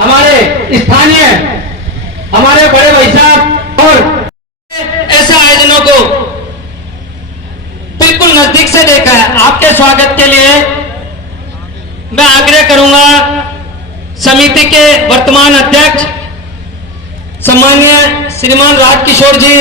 हमारे स्थानीय हमारे बड़े भाई साहब और ऐसे आयोजनों को बिल्कुल नजदीक से देखा है। आपके स्वागत के लिए मैं आग्रह करूंगा समिति के वर्तमान अध्यक्ष सम्मानीय श्रीमान राजकिशोर जी,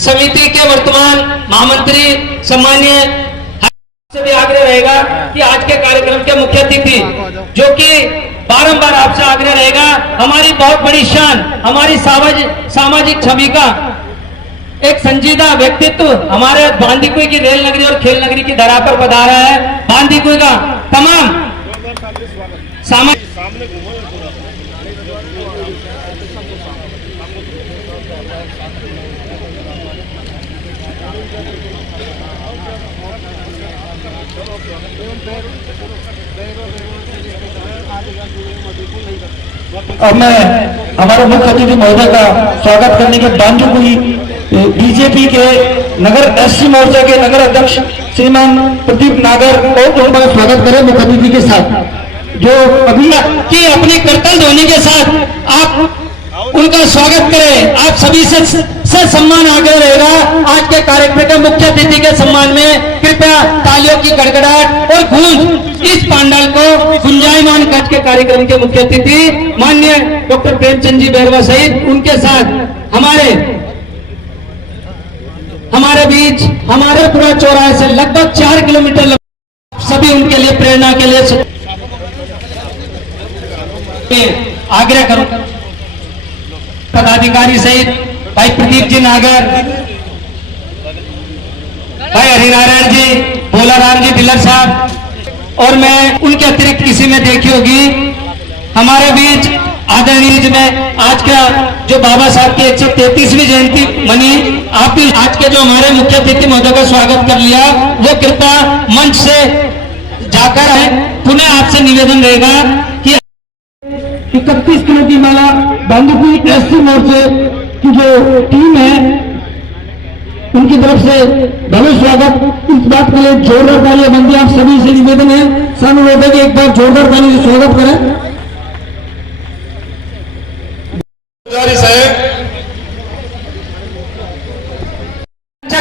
समिति के वर्तमान महामंत्री सम्मानीय से भी आग्रह रहेगा कि आज के कार्यक्रम के मुख्य अतिथि जो कि बारंबार आपसे आग्रह रहेगा, हमारी बहुत बड़ी शान, हमारी सामाजिक छवि का एक संजीदा व्यक्तित्व हमारे बांदीकुई की रेल नगरी और खेल नगरी की धरा पर पधारा है। बांदीकुई का तमाम सामाजिक अब मैं हमारे मुख्य अतिथि महोदय का स्वागत करने के बांदीकुई बीजेपी के नगर एससी मोर्चा के नगर अध्यक्ष श्रीमान प्रदीप नागर और उनका स्वागत करें मुख्य अतिथि के साथ जो अभी की अपनी करतल ध्वनि के साथ आप उनका स्वागत करें। आप सभी से सम्मान आगे रहेगा। आज के कार्यक्रम के मुख्य अतिथि के सम्मान में कृपया तालियों की गड़गड़ाहट और गूंज इस पंडाल को गुंजायमान कर के कार्यक्रम के मुख्य अतिथि माननीय डॉक्टर प्रेमचंद जी बैरवा सहित उनके साथ हमारे बीच हमारे पूरा चौराहे से लगभग 4 किलोमीटर सभी उनके लिए प्रेरणा के लिए आग्रह करूं पदाधिकारी सहित भाई प्रदीप जी नागर, भाई हरिनारायण जी, भोलाराम जी दिलर साहब और मैं उनके अतिरिक्त किसी में देखी होगी हमारे बीच आदरणीय में आज का जो बाबा साहब की 133वीं जयंती मनी, आप भी आज के जो हमारे मुख्य अतिथि महोदय का स्वागत कर लिया, वो कृपया मंच से जाकर है। पुनः आपसे निवेदन रहेगा कि 31 किलो की माला बांदीकुई एससी मोर्चे की जो टीम है उनकी तरफ से भव्य स्वागत। इस बात के लिए जोरदार तालियां बनती। आप सभी से निवेदन है अनुरोध है कि एक बार जोरदार ताली से स्वागत करें।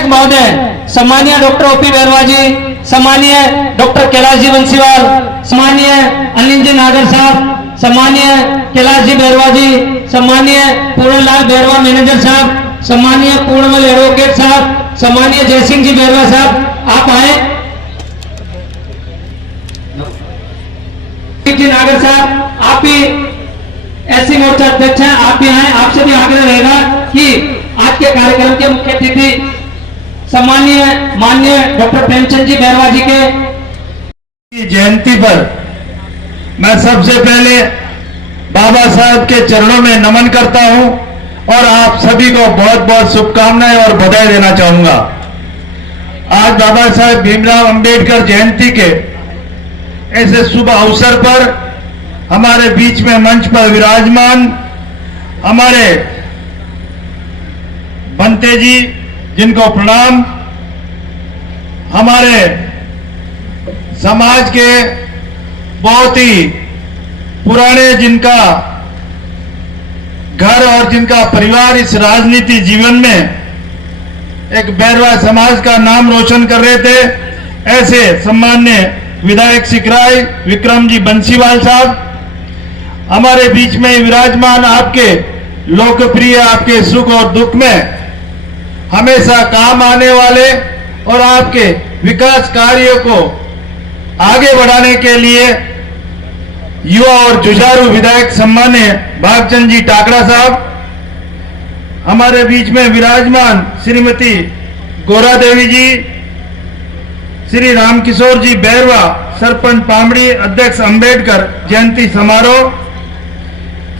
महोदय सम्मानीय डॉक्टर ओपी बैरवा जी, सम्मानीय डॉक्टर कैलाश जी बंसीवाल, सम्मानीय अनिल जी नागर साहब, सम्मानीय कैलाश जी बैरवा जी, सम्मानीय पूर्णलाल बैरवा मैनेजर साहब, सम्मानीय पूर्णमल एडवोकेट साहब, सम्मानीय जयसिंह जी बैरवा साहब, आप आए। जी नागर साहब, आप भी एससी मोर्चा अध्यक्ष हैं, आप भी आए। आपसे भी आग्रह रहेगा कि आज के कार्यक्रम के मुख्य अतिथि सम्मानीय माननीय डॉक्टर प्रेमचंद जी बैरवा जी के जयंती पर मैं सबसे पहले बाबा साहब के चरणों में नमन करता हूं और आप सभी को बहुत बहुत शुभकामनाएं और बधाई देना चाहूंगा। आज बाबा साहब भीमराव अंबेडकर जयंती के ऐसे शुभ अवसर पर हमारे बीच में मंच पर विराजमान हमारे बंते जी, जिनको प्रणाम, हमारे समाज के बहुत ही पुराने जिनका घर और जिनका परिवार इस राजनीति जीवन में एक बैरवा समाज का नाम रोशन कर रहे थे, ऐसे सम्मान्य विधायक सिकराई विक्रम जी बंसीवाल साहब हमारे बीच में विराजमान, आपके लोकप्रिय, आपके सुख और दुख में हमेशा काम आने वाले और आपके विकास कार्यों को आगे बढ़ाने के लिए युवा और जुझारू विधायक सम्मान्य भागचंद जी टाकरा साहब हमारे बीच में विराजमान, श्रीमती गोरा देवी जी, श्री रामकिशोर जी बैरवा सरपंच पामड़ी अध्यक्ष अंबेडकर जयंती समारोह,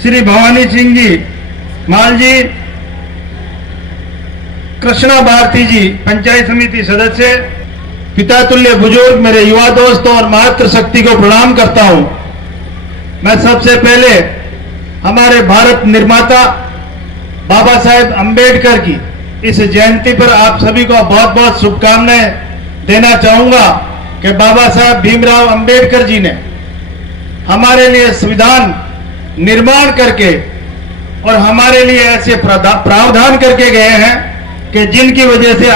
श्री भवानी सिंह जी माल जी, कृष्णा भारती जी पंचायत समिति सदस्य, पिता तुल्य बुजुर्ग मेरे युवा दोस्तों और मातृशक्ति को प्रणाम करता हूं। मैं सबसे पहले हमारे भारत निर्माता बाबा साहेब अंबेडकर की इस जयंती पर आप सभी को बहुत बहुत शुभकामनाएं देना चाहूंगा कि बाबा साहब भीमराव अंबेडकर जी ने हमारे लिए संविधान निर्माण करके और हमारे लिए ऐसे प्रावधान करके गए हैं कि जिनकी वजह से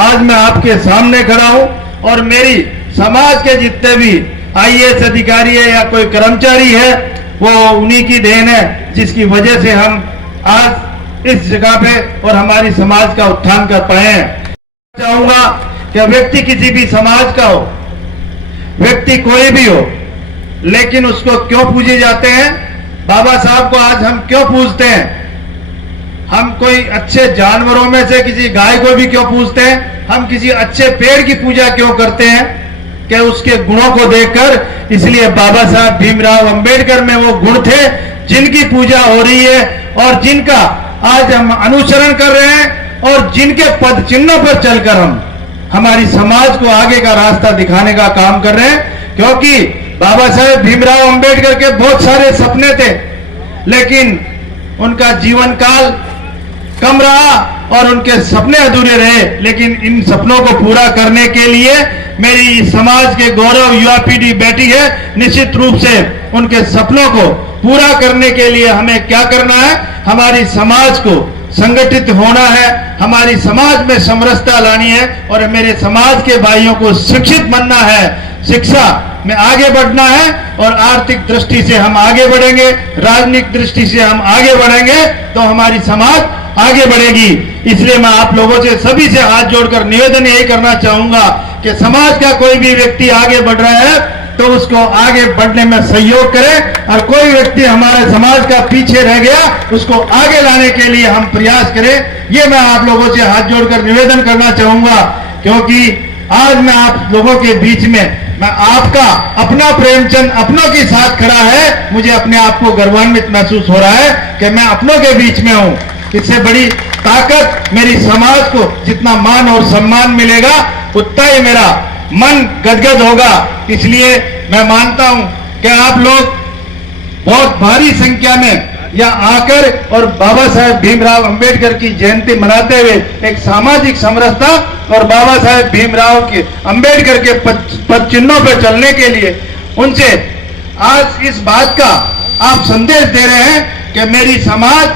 आज मैं आपके सामने खड़ा हूं और मेरी समाज के जितने भी आईएएस अधिकारी है या कोई कर्मचारी है वो उन्हीं की देन है, जिसकी वजह से हम आज इस जगह पे और हमारी समाज का उत्थान कर पाए हैं। चाहूंगा कि व्यक्ति किसी भी समाज का हो, व्यक्ति कोई भी हो, लेकिन उसको क्यों पूजे जाते हैं? बाबा साहब को आज हम क्यों पूजते हैं? हम कोई अच्छे जानवरों में से किसी गाय को भी क्यों पूजते हैं? हम किसी अच्छे पेड़ की पूजा क्यों करते हैं? कि उसके गुणों को देखकर। इसलिए बाबा साहब भीमराव अंबेडकर में वो गुण थे जिनकी पूजा हो रही है और जिनका आज हम अनुसरण कर रहे हैं और जिनके पद चिन्हों पर चलकर हम हमारी समाज को आगे का रास्ता दिखाने का काम कर रहे हैं। क्योंकि बाबा साहेब भीमराव अंबेडकर के बहुत सारे सपने थे, लेकिन उनका जीवन काल कम रहा और उनके सपने अधूरे रहे। लेकिन इन सपनों को पूरा करने के लिए मेरी समाज के गौरव युवा पीढ़ी बैठी है। निश्चित रूप से उनके सपनों को पूरा करने के लिए हमें क्या करना है? हमारी समाज को संगठित होना है, हमारी समाज में समरसता लानी है और मेरे समाज के भाइयों को शिक्षित बनना है, शिक्षा में आगे बढ़ना है और आर्थिक दृष्टि से हम आगे बढ़ेंगे, राजनीतिक दृष्टि से हम आगे बढ़ेंगे तो हमारी समाज आगे बढ़ेगी। इसलिए मैं आप लोगों से सभी से हाथ जोड़कर निवेदन यही करना चाहूंगा कि समाज का कोई भी व्यक्ति आगे बढ़ रहा है तो उसको आगे बढ़ने में सहयोग करें और कोई व्यक्ति हमारे समाज का पीछे रह गया उसको आगे लाने के लिए हम प्रयास करें। ये मैं आप लोगों से हाथ जोड़कर निवेदन करना चाहूंगा, क्योंकि आज मैं आप लोगों के बीच में मैं आपका अपना प्रेमचंद अपनों के साथ खड़ा है। मुझे अपने आप को गर्वान्वित महसूस हो रहा है कि मैं अपनों के बीच में हूं। इससे बड़ी ताकत मेरी समाज को जितना मान और सम्मान मिलेगा उतना ही मेरा मन गदगद होगा। इसलिए मैं मानता हूं कि आप लोग बहुत भारी संख्या में यहाँ आकर और बाबा साहेब भीमराव अंबेडकर की जयंती मनाते हुए एक सामाजिक समरसता और बाबा साहेब भीमराव के अंबेडकर के पद चिन्हों पर चलने के लिए उनसे आज इस बात का आप संदेश दे रहे हैं कि मेरी समाज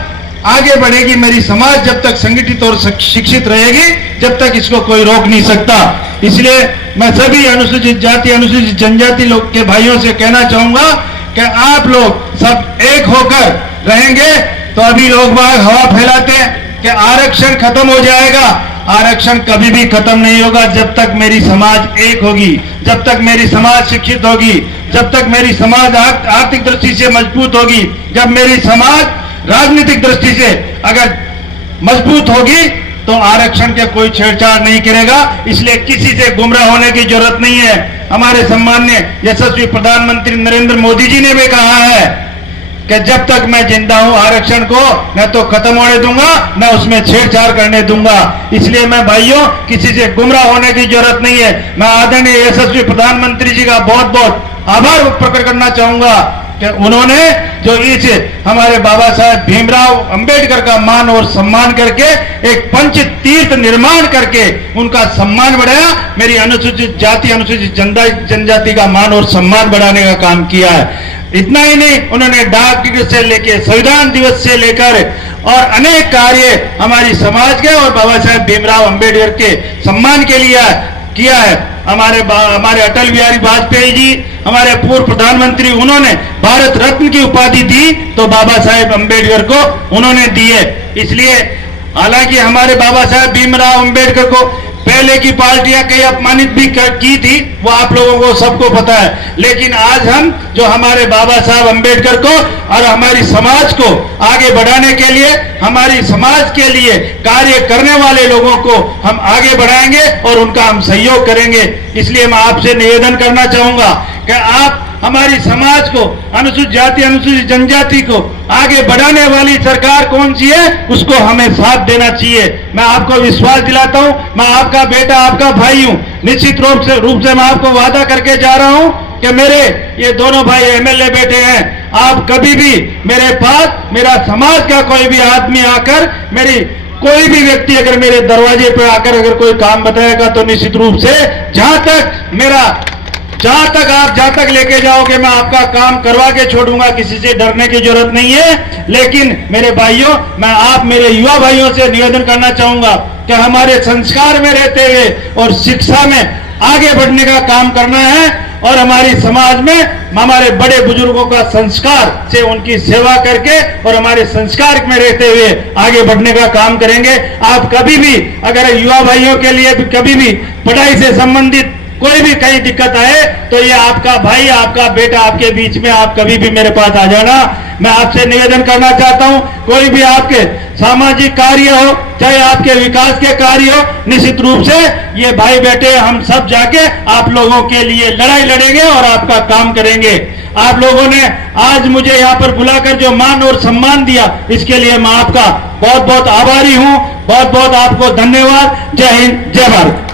आगे बढ़ेगी, मेरी समाज जब तक संगठित और शिक्षित रहेगी जब तक इसको कोई रोक नहीं सकता। इसलिए मैं सभी अनुसूचित जाति अनुसूचित जनजाति लोग के भाइयों से कहना चाहूंगा कि आप लोग सब एक होकर रहेंगे तो अभी लोग बाग हवा फैलाते हैं कि आरक्षण खत्म हो जाएगा। आरक्षण कभी भी खत्म नहीं होगा जब तक मेरी समाज एक होगी, जब तक मेरी समाज शिक्षित होगी, जब तक मेरी समाज आर्थिक दृष्टि से मजबूत होगी, जब मेरी समाज राजनीतिक दृष्टि से अगर मजबूत होगी तो आरक्षण के कोई छेड़छाड़ नहीं करेगा। इसलिए किसी से गुमराह होने की जरूरत नहीं है। हमारे सम्माननीय यशस्वी प्रधानमंत्री नरेंद्र मोदी जी ने भी कहा है कि जब तक मैं जिंदा हूं आरक्षण को न तो खत्म होने दूंगा न उसमें छेड़छाड़ करने दूंगा। इसलिए मैं भाइयों किसी से गुमराह होने की जरूरत नहीं है। मैं आदरणीय यशस्वी प्रधानमंत्री जी का बहुत बहुत आभार प्रकट करना चाहूंगा कि उन्होंने जो इस हमारे बाबा साहेब भीमराव अंबेडकर का मान और सम्मान करके एक पंच तीर्थ निर्माण करके उनका सम्मान बढ़ाया, मेरी अनुसूचित जाति अनुसूचित जनजाति का मान और सम्मान बढ़ाने का काम किया है। इतना ही नहीं, उन्होंने डाक टिकट से लेकर संविधान दिवस से लेकर और अनेक कार्य हमारी समाज के और बाबा साहेब भीमराव अंबेडकर के सम्मान के लिए किया है। हमारे अटल बिहारी वाजपेयी जी हमारे पूर्व प्रधानमंत्री, उन्होंने भारत रत्न की उपाधि दी तो बाबा साहेब अंबेडकर को उन्होंने दी है। इसलिए हालांकि हमारे बाबा साहेब भीमराव अंबेडकर को पहले की पार्टियां कई अपमानित भी की थी, वो आप लोगों को सबको पता है। लेकिन आज हम जो हमारे बाबा साहब अंबेडकर को और हमारी समाज को आगे बढ़ाने के लिए, हमारी समाज के लिए कार्य करने वाले लोगों को हम आगे बढ़ाएंगे और उनका हम सहयोग करेंगे। इसलिए मैं आपसे निवेदन करना चाहूंगा कि आप हमारी समाज को, अनुसूचित जाति अनुसूचित जनजाति को आगे बढ़ाने वाली सरकार कौन सी है उसको हमें साथ देना चाहिए। मैं आपको विश्वास दिलाता हूं, मैं आपका बेटा आपका भाई हूं। निश्चित रूप से मैं आपको वादा करके जा रहा हूं कि मेरे ये दोनों भाई एमएलए बेटे हैं। आप कभी भी मेरे पास, मेरा समाज का कोई भी आदमी आकर, मेरी कोई भी व्यक्ति अगर मेरे दरवाजे पर आकर अगर कोई काम बताएगा तो निश्चित रूप से जहां तक मेरा जहां तक लेके जाओगे मैं आपका काम करवा के छोड़ूंगा, किसी से डरने की जरूरत नहीं है। लेकिन मेरे भाइयों, मैं आप मेरे युवा भाइयों से निवेदन करना चाहूंगा कि हमारे संस्कार में रहते हुए और शिक्षा में आगे बढ़ने का काम करना है और हमारी समाज में हमारे बड़े बुजुर्गों का संस्कार से उनकी सेवा करके और हमारे संस्कार में रहते हुए आगे बढ़ने का काम करेंगे। आप कभी भी अगर युवा भाइयों के लिए भी कभी भी पढ़ाई से संबंधित कोई भी कहीं दिक्कत आए तो ये आपका भाई, आपका बेटा आपके बीच में, आप कभी भी मेरे पास आ जाना। मैं आपसे निवेदन करना चाहता हूं, कोई भी आपके सामाजिक कार्य हो, चाहे आपके विकास के कार्य हो, निश्चित रूप से ये भाई बेटे हम सब जाके आप लोगों के लिए लड़ाई लड़ेंगे और आपका काम करेंगे। आप लोगों ने आज मुझे यहाँ पर बुलाकर जो मान और सम्मान दिया, इसके लिए मैं आपका बहुत बहुत आभारी हूं। बहुत बहुत आपको धन्यवाद। जय हिंद, जय भारत।